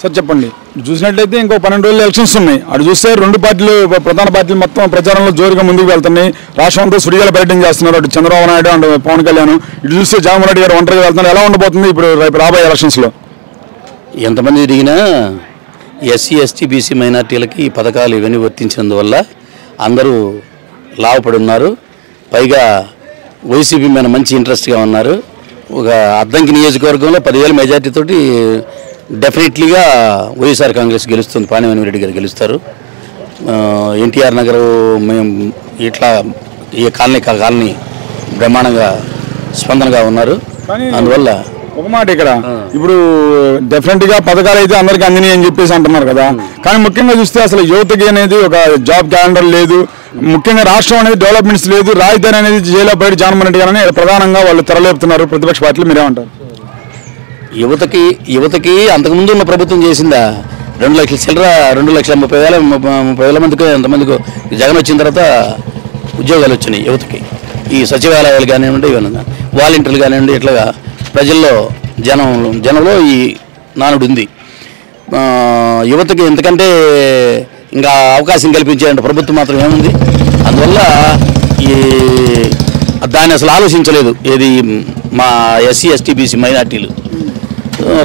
Sir చెప్పండి, చూసినట్లయితే ఇంకో 12 రోజులు ఎలక్షన్స్ ఉన్నాయి. అటు చూస్తే రెండు పార్టీలు, ప్రధాన పార్టీలు మొత్తం ప్రచారంలో జోరుగా ముందుకు వెళ్తున్నాయి. రాష్ట్రం అంతా సుడిగాల పర్యటన చేస్తున్నారు. అటు చంద్రబాబు నాయుడు అండ్ పవన్ కళ్యాణ్, ఇటు చూస్తే జగన్మోహన్ రెడ్డి గారు ఒంటరిగా వెళ్తున్నారు. ఎలా ఉండబోతుంది ఇప్పుడు రేపు రాబోయే ఎలక్షన్స్లో? ఎంతమంది తిరిగినా ఎస్సీ ఎస్టీ బీసీ మైనార్టీలకి ఈ పథకాలు ఇవన్నీ వర్తించినందువల్ల అందరూ లాభపడి ఉన్నారు. పైగా వైసీపీ మీద మంచి ఇంట్రెస్ట్గా ఉన్నారు. ఒక అద్దంకి నియోజకవర్గంలో 10,000 మెజార్టీతోటి డెఫినెట్లీగా వైఎస్ఆర్ కాంగ్రెస్ గెలుస్తుంది. పాణివెన్ రెడ్డి గారు గెలుస్తారు. ఎన్టీఆర్ నగర్ మేము ఇట్లా ఈ కాలనీ బ్రహ్మాండంగా స్పందనగా ఉన్నారు. అందువల్ల ఒక మాట ఇక్కడ ఇప్పుడు డెఫినెట్గా పథకాలు అయితే అందరికీ అందినాయి అని చెప్పేసి అంటున్నారు కదా. కానీ ముఖ్యంగా చూస్తే అసలు యువతకి అనేది ఒక జాబ్ క్యాలెండర్ లేదు. ముఖ్యంగా రాష్ట్రం అనేది డెవలప్మెంట్స్ లేదు. రాజధాని అనేది జైల్లో బయట జగన్మోహన్ రెడ్డి గారని ప్రధానంగా వాళ్ళు తెరలేపుతున్నారు ప్రతిపక్ష పార్టీలు. మీరేమంటారు? యువతకి అంతకుముందు ఉన్న ప్రభుత్వం చేసిందా? 2 లక్షల చిల్లర 2,30,000 మందికి ఎంతమందికి జగన్ వచ్చిన తర్వాత ఉద్యోగాలు వచ్చినాయి యువతకి. ఈ సచివాలయాలు కానివ్వండి, ఇవన్నీ వాలంటీర్లు కానివ్వండి, ఇట్లాగా ప్రజల్లో జనంలో ఈ నానుడు ఉంది. యువతకి ఎంతకంటే ఇంకా అవకాశం కల్పించే ప్రభుత్వం మాత్రం ఏముంది? అందువల్ల ఈ దాన్ని అసలు ఆలోచించలేదు ఏది మా ఎస్సీ ఎస్టీ బీసీ మైనార్టీలు.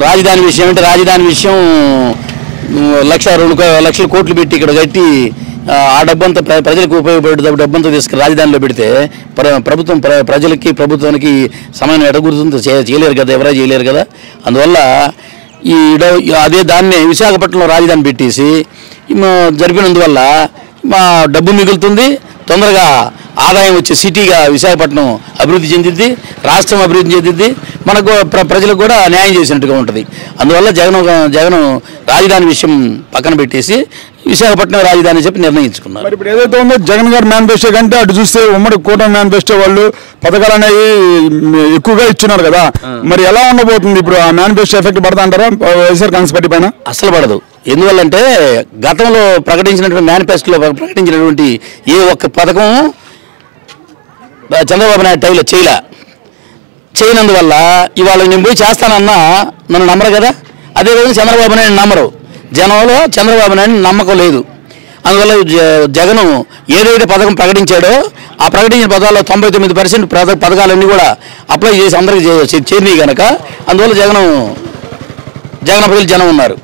రాజధాని విషయం అంటే రాజధాని విషయం 1,00,000 2 లక్షల కోట్లు పెట్టి ఇక్కడ కట్టి ఆ డబ్బంతా ప్రజలకు ఉపయోగపడే డబ్బంతా తీసుకుని రాజధానిలో పెడితే ప్రభుత్వం ప్రజలకి ప్రభుత్వానికి సమయం ఎడగూరుతుందో చేయలేరు కదా, ఎవరైనా చేయలేరు కదా. అందువల్ల అదే దాన్ని విశాఖపట్నంలో రాజధాని పెట్టేసి జరిపినందువల్ల మా డబ్బు మిగులుతుంది, తొందరగా ఆదాయం వచ్చే సిటీగా విశాఖపట్నం అభివృద్ధి చెందిద్ది, రాష్ట్రం అభివృద్ధి చెందిద్ది, మనకు ప్రజలకు కూడా న్యాయం చేసినట్టుగా ఉంటుంది. అందువల్ల జగన్ రాజధాని విషయం పక్కన పెట్టేసి విశాఖపట్నం రాజధాని చెప్పి నిర్ణయించుకున్నారు. మరి ఇప్పుడు ఏదైతే ఉందో జగన్ గారు మేనిఫెస్టో కంటే అటు చూస్తే ఉమ్మడి కూటమి మేనిఫెస్టో వాళ్ళు పథకాలు అనేవి ఎక్కువగా ఇచ్చున్నారు కదా. మరి ఎలా ఉండబోతుంది ఇప్పుడు? ఆ మేనిఫెస్టో ఎఫెక్ట్ పడతా అంటారా వైఎస్ఆర్ కాంగ్రెస్ పార్టీ పైన? అసలు పడదు. ఎందువల్లంటే గతంలో ప్రకటించినటువంటి మేనిఫెస్టోలో ప్రకటించినటువంటి ఏ ఒక్క పథకం చంద్రబాబు నాయుడు టైంలో చేయనందువల్ల ఇవాళ నేను పోయి చేస్తానన్నా నన్ను నమ్మరు కదా. అదేవిధంగా చంద్రబాబు నాయుడు నమ్మరు. జనంలో చంద్రబాబు నాయుడు నమ్మకం లేదు. అందువల్ల జగన్ ఏదైతే పథకం ప్రకటించాడో ఆ ప్రకటించిన పథకాల్లో 99% పథకాలన్నీ కూడా అప్లై చేసి అందరికీ చేరినాయి కనుక అందువల్ల జగన్ ప్రజలు జనం ఉన్నారు.